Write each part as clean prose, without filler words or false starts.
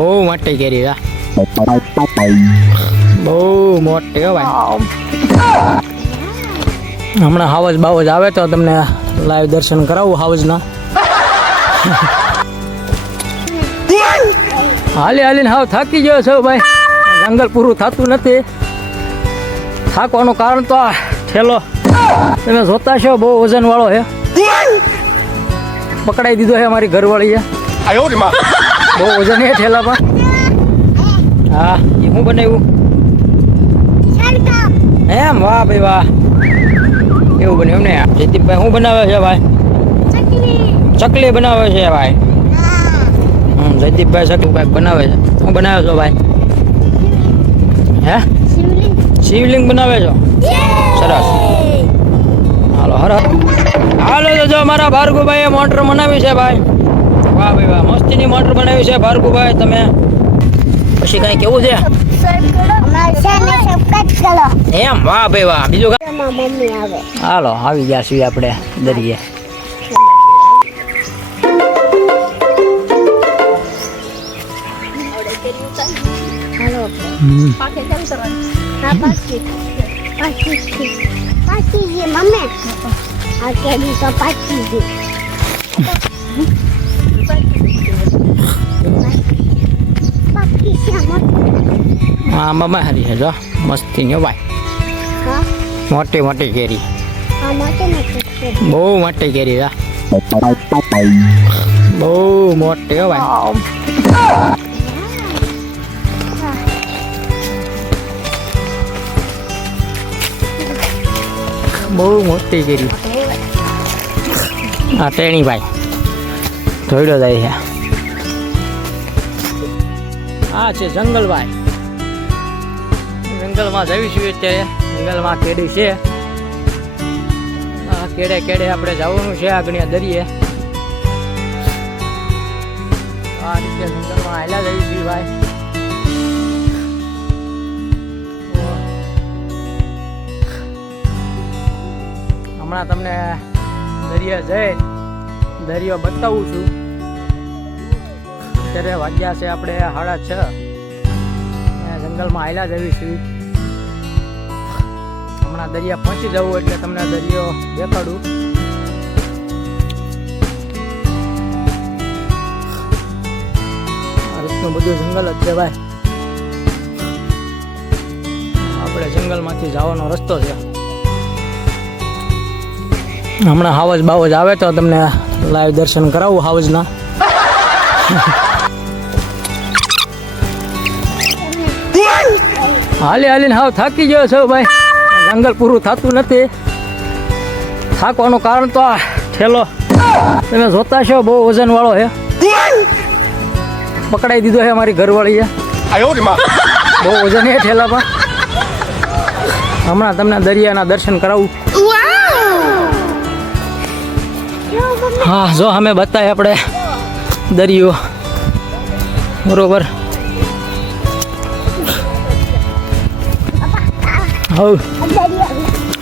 બહુ મોટી કેરી બહુ મોટી હો ભાઈ. હમણાં હાવજ બાવજ આવે તો તમને લાઈવ દર્શન કરાવું હાવજના. હાલી હાલીને હાવ થાકી ગયો છો ભાઈ. જંગલ પૂરું થતું નથી. થાકવાનું કારણ તો આ ઠેલો તમે જોતા છો, બહુ વજન વાળો છે. પકડાઈ દીધો છે અમારી ઘરવાળીએ. બહુ વજન છે ઠેલા પર. હા, એ હું બનાવ્યું એમ? વાહ ભાઈ વાહ, એવું બન્યું ને. જયદીપભાઈ શું બનાવે છે ભાઈ? ચકલી બનાવે છે ભાઈ. જયદીપભાઈ ચકલી કાંઈક બનાવે છે. શું બનાવે છો ભાઈ? હે, શિવલિંગ બનાવે છો? સરસ. હાલો હર હાલો તો જો મારા ભાર્ગુભાઈએ મોટર બનાવી છે ભાઈ. વાહ ભાઈ વાહ, મસ્તીની મોટર બનાવી છે ભાર્ગુભાઈ. તમે પછી કઈ કેવું છે એમ? વાહ ભાઈ વાહ. બીજું હાલો આવી ગયા છીએ આપણે દરિયે. હા મમ્મા હારી છે જો, મસ્તી ને ભાઈ. મોટી મોટી કેરી, બહુ મોટી કેરી છે. બહુ મોટી હો ભાઈ. બહુ મોટી કેરી. હા ટેણી ભાઈ ધોઈડો જાય છે. આ છે જંગલ ભાઈ. જંગલમાં જઈશું અત્યારે. જંગલમાં કેડી છે. આ કેડે કેડે આપણે જવાનું છે આગળ દરિયે. આ રીતે જંગલમાં હાલ્યા જઈશું ભાઈ. હમણાં તમને દરિયા જઈ દરિયો બતાવું છું. અત્યારે વાગ્યા છે આપણે 6:30. જંગલમાં હાલ્યા જઈશું. હમણાં દરિયા પહોંચી જવું એટલે તમને દરિયો દેખાડું. આ રીતનું બધું જંગલ જ છે ભાઈ. આપણે જંગલમાંથી જવાનો રસ્તો છે. હમણાં હાવજ બાવજ આવે તો તમને લાઈવ દર્શન કરાવું હાવજના. હાલી હાલીને હાવ થાકી ગયો છો ભાઈ. જંગલ પૂરું થતું નથી. થાકવાનું કારણ તો આ ઠેલો તમે જોતા છો, બહુ વજન વાળો છે. પકડાઈ દીધો છે અમારી ઘરવાળીએ. બહુ વજન છે ઠેલા પર. હમણાં તમને દરિયાના દર્શન કરાવું. હા જો અમે બતાય આપણે દરિયો બરોબર.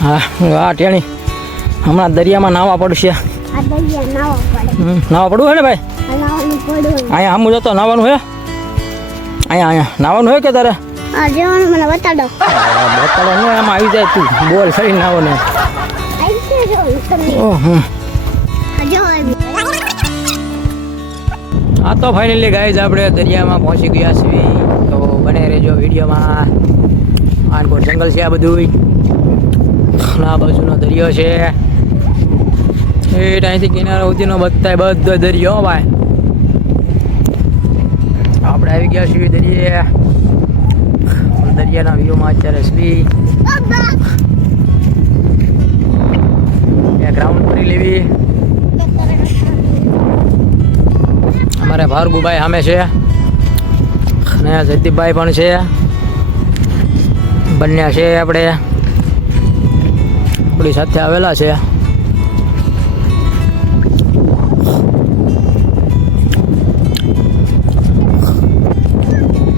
હા હા ટેણી હમણાં દરિયામાં નાવા પડશે. નાવા પડવું હે ને ભાઈ? અહીંયા આમ જતો નાવાનું હે? અહીંયા નાવાનું હે કે તારે? મને બતાડો. બતાડો ને એમાં આવી જાય. તું બોલ કરીને નાવાનું. હા તો ફાઇનલી ગાઈઝ આપણે દરિયામાં પહોંચી ગયા છીએ. તો બને રહેજો વિડીયોમાં. આનકોટ જંગલ છે આ બધું. આ બાજુનો દરિયો છે. એ અહીંથી કિનારા સુધીનો બધો દરિયો ભાઈ. આપણે આવી ગયા છીએ દરિયે. દરિયાના વ્યૂમાં અત્યારે સ્વી ગ્રાઉન્ડ કરી લેવી. અમારે ભાર્ગુભાઈ સામે છે અને જયદીપભાઈ પણ છે. બંને છે આપણે આપણી સાથે આવેલા છે.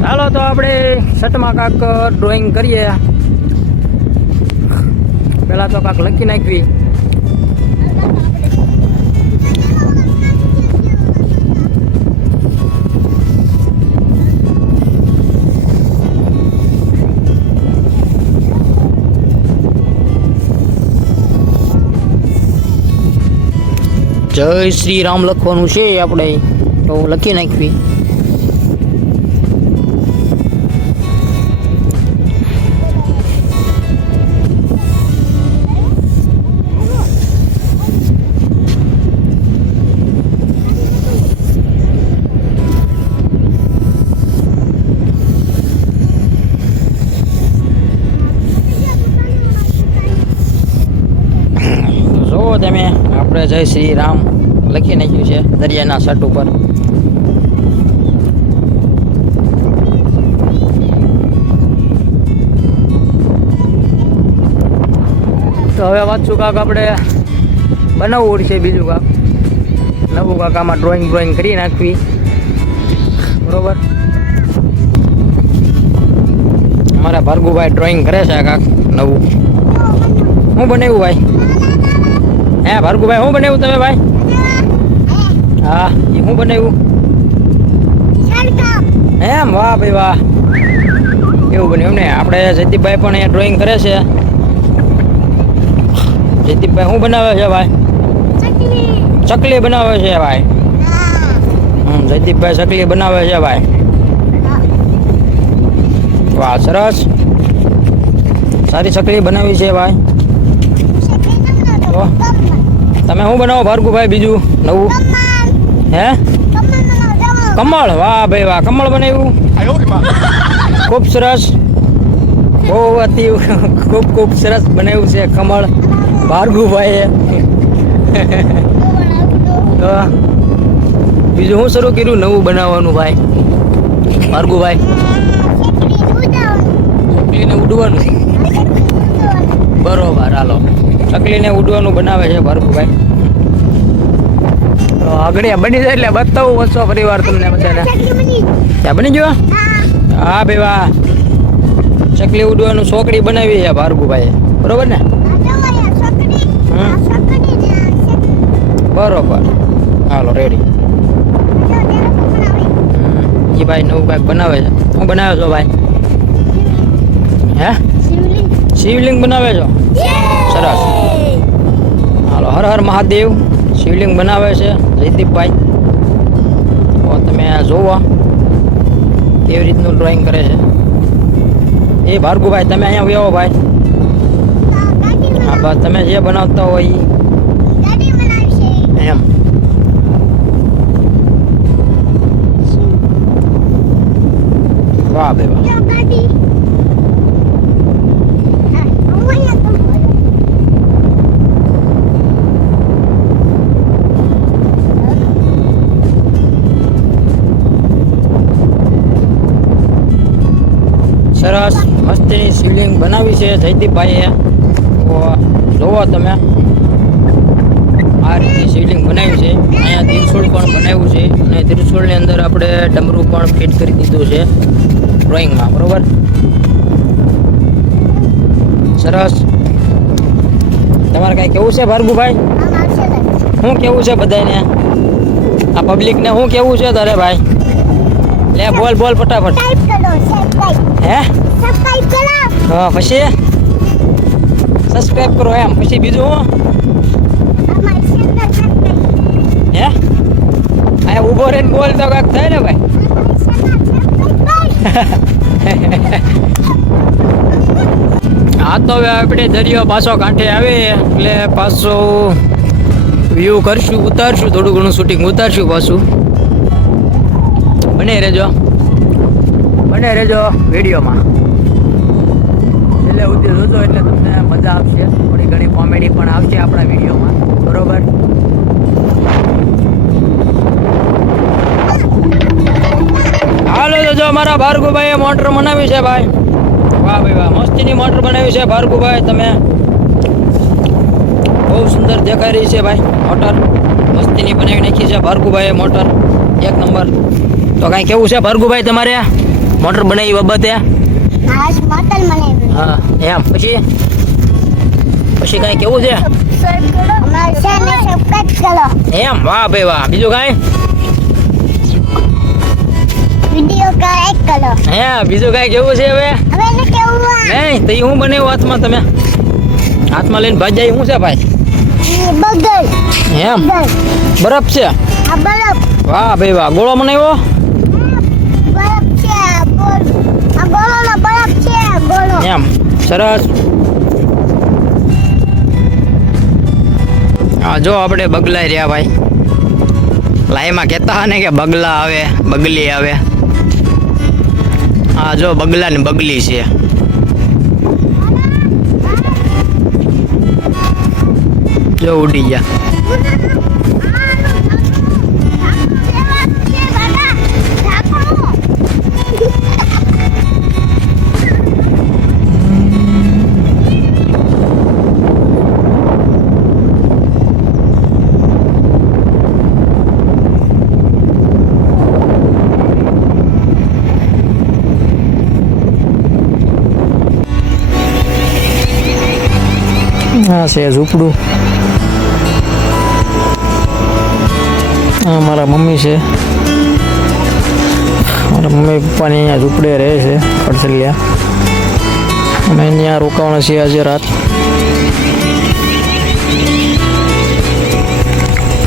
ચાલો તો આપણે શર્ટમાં કાંક ડ્રોઈંગ કરીએ. પહેલાં તો કાંક લખી નાખવી. જય શ્રી રામ લખવાનું છે આપણે, તો લખી નાખવી. તમે આપણે જય શ્રી રામ લખી નાખ્યું છે દરિયાના સટ ઉપર. તો હવે વાંચશું કાક આપણે બનાવવું છે બીજું કાક નવું કાક આમાં ડ્રોઈંગ કરી નાખવી. બરોબર, અમારા ભાર્ગુભાઈ ડ્રોઈંગ કરે છે કાક નવું. હું બનાવ્યું ભાઈ? હે ભાર્ગુભાઈ શું બનાવ્યું તમે ભાઈ? હા એ શું બનાવ્યું એમ? વાહ ભાઈ વાહ, એવું બન્યું એમને. આપણે જયદીપભાઈ પણ અહીંયા ડ્રોઈંગ કરે છે. જયદીપભાઈ શું બનાવે છે ભાઈ? ચકલી બનાવે છે ભાઈ. જયદીપભાઈ ચકલી બનાવે છે ભાઈ. વાહ સરસ, સારી ચકલી બનાવી છે ભાઈ. તમે શું બનાવો ભાર્ગુભાઈ બીજું નવું? હે કમળ? વાહ ભાઈ વાહ, કમળ બનાવ્યું. ખૂબ સરસ, બહુ અતિ ખૂબ સરસ બનાવ્યું છે કમળ ભાર્ગુભાઈએ. તો બીજું શું શરૂ કર્યું નવું બનાવવાનું ભાઈ ભાર્ગુભાઈ? ચકલીને ઉડવાનું. બરોબર, હાલો ચકલીને ઉડવાનું બનાવે છે ભાર્ગુભાઈ. તો આગળ બની જાય એટલે બતાવું વચ્ચો પરિવાર તમને બધાને. ત્યાં બની ગયો? હા ભાઈ વાહ, ચકલી ઉડવાનું ચોકડી બનાવી છે ભાર્ગુભાઈએ. બરોબર ને? બરોબર, હાલો રેડી. એ ભાઈ નવું કાંઈક બનાવે છે. શું બનાવે છો ભાઈ? હે શિવલિંગ બનાવે છો? સરસ, હાલો હર હર મહાદેવ. શિવલિંગ બનાવે છે જયદીપભાઈ. તો તમે જોવો કેવી રીતનું ડ્રોઈંગ કરે છે એ ભાર્ગુભાઈ. તમે અહીંયા આવ્યો ભાઈ. હા બસ, તમે જે બનાવતા હોય એમ. વાહ ભાઈ વાહ. સરસ મસ્તીની શિવલિંગ બનાવી છે જયદીપભાઈએ. તો જોવો તમે આ રીતે શિવલિંગ બનાવ્યું છે. અહીંયા ત્રિશુળ પણ બનાવ્યું છે અને ત્રિશુળની અંદર આપણે ડમરું પણ ફિટ કરી દીધું છે ડ્રોઈંગમાં. બરોબર, સરસ. તમારે કાંઈ કેવું છે ભાર્ગુભાઈ? શું કેવું છે બધાને? આ પબ્લિકને શું કેવું છે તારે ભાઈ? લે બોલ બોલ ફટાફટ. હે હા, પછી સબસ્ક્રાઇબ કરો એમ. પછી બીજું હું? હે અહીંયા ઊભો રહીને બોલ તો કાંઈક થાય ને ભાઈ. હા તો હવે આપણે દરિયો પાછો કાંઠે આવે એટલે પાછો વ્યૂ કરશું, ઉતારશું, થોડું ઘણું શૂટિંગ ઉતારશું પાછું. બને રહેજો વિડીયોમાં. એટલે સુધી જોજો એટલે તમને મજા આવશે. થોડી ઘણી કોમેડી પણ આવશે આપણા વિડીયોમાં. બરોબર, હાલો જો મારા ભાર્ગુભાઈએ મોટર બનાવી છે ભાઈ. વાહ ભાઈ વાહ, મસ્તીની મોટર બનાવી છે ભાર્ગુભાઈ. તમે બહુ સુંદર દેખાઈ રહી છે ભાઈ મોટર. મસ્તીની બનાવી નાખી છે ભાર્ગુભાઈએ મોટર, એક નંબર. તો કાંઈ કેવું છે ભાર્ગુભાઈ તમારે મોટર બનાવી બાબતે? હા એમ. પછી કાંઈ કેવું છે એમ? વાહ ભાઈ વાહ. બીજું કાંઈ? હે બીજું કાંઈ કેવું છે હવે? નહીં તો હું બનાવ્યું હાથમાં? તમે હાથમાં લઈને ભાઈ જાય શું છે ભાઈ? બગલ. એમ બરફ છે. વાહ ભાઈ વાહ. ગોળો બનાવ્યો. એમ સરસ. હા જો આપણે બગલા રહ્યા ભાઈ. લાઈમાં કહેતા ને કે બગલા આવે બગલી આવે. હા જો બગલા ને બગલી છે. જો ઉડી ગયા. આ છે ઝૂંપડું. આ મારા મમ્મી છે. મારા મમ્મી પપ્પાની અહીંયા ઝૂંપડે રહે છે પડસલિયા. અમે અહીંયા રોકાવાના છીએ આજે રાત.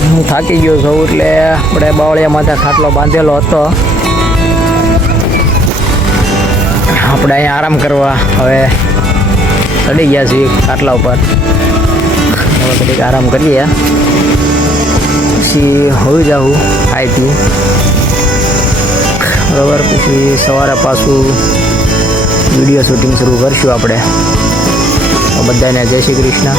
હું થાકી ગયો છું એટલે આપણે બાવળિયા માથે ખાટલો બાંધેલો હતો. આપણે અહીંયા આરામ કરવા હવે ચડી ગયા છીએ ખાટલા ઉપર. હવે ઘડીક આરામ કરીએ પછી હોઈ જાઉં ખાઈ પી બરાબર. પછી સવારે પાછું વિડીયો શૂટિંગ શરૂ કરશું આપણે. બધાને જય શ્રી કૃષ્ણ.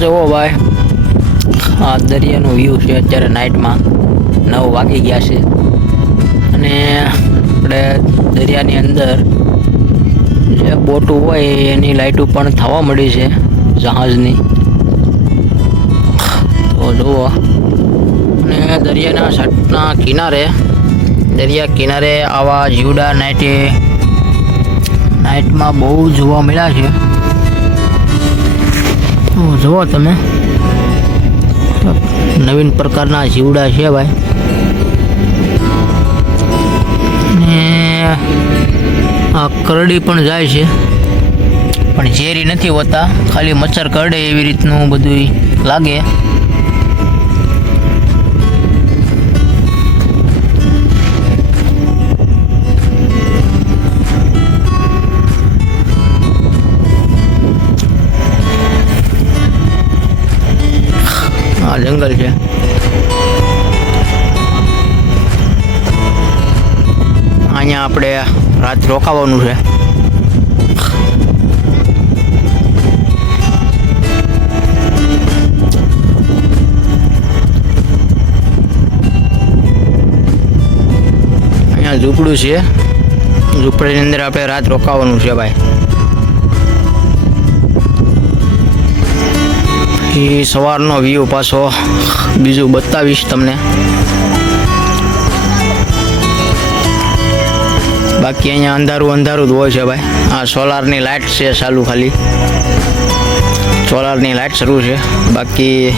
જુઓ ભાઈ આ દરિયાનો વ્યૂ છે અત્યારે નાઇટમાં 9 વાગી ગયા છે અને આપણે દરિયાની અંદર જે બોટો હોય એની લાઇટો પણ થવા મળી છે જહાજની. તો જુઓ અને દરિયાના સાઈડના કિનારે દરિયા કિનારે આવા જીવડા નાઇટમાં બહુ જોવા મળ્યા છે. તો જુઓ તમે નવીન પ્રકારના જીવડા છે ભાઈ. ને આ કરડી પણ જાય છે પણ ઝેરી નથી હોતા, ખાલી મચ્છર કરડે એવી રીતનું બધું લાગે. આ જંગલ છે. અહીંયા આપણે રાત રોકાવાનું છે. અહીંયા ઝૂંપડું છે. ઝૂંપડાની અંદર આપણે રાત રોકાવાનું છે ભાઈ. એ સવારનો વ્યૂ પાછો બીજું બતાવીશ તમને. બાકી અહીંયા અંધારું જ હોય છે ભાઈ. આ સોલારની લાઇટ છે ચાલુ, ખાલી સોલારની લાઇટ શરૂ છે. બાકી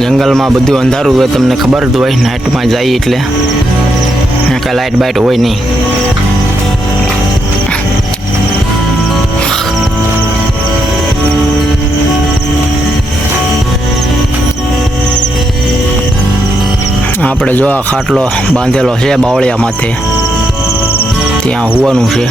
જંગલમાં બધું અંધારું હોય, તમને ખબર જ હોય. નાઇટમાં જઈએ એટલે કાંઈ લાઇટ બાઇટ હોય નહીં. આપણે જો આ ખાટલો બાંધેલો છે બાવળિયા માથે, ત્યાં હોવાનું છે.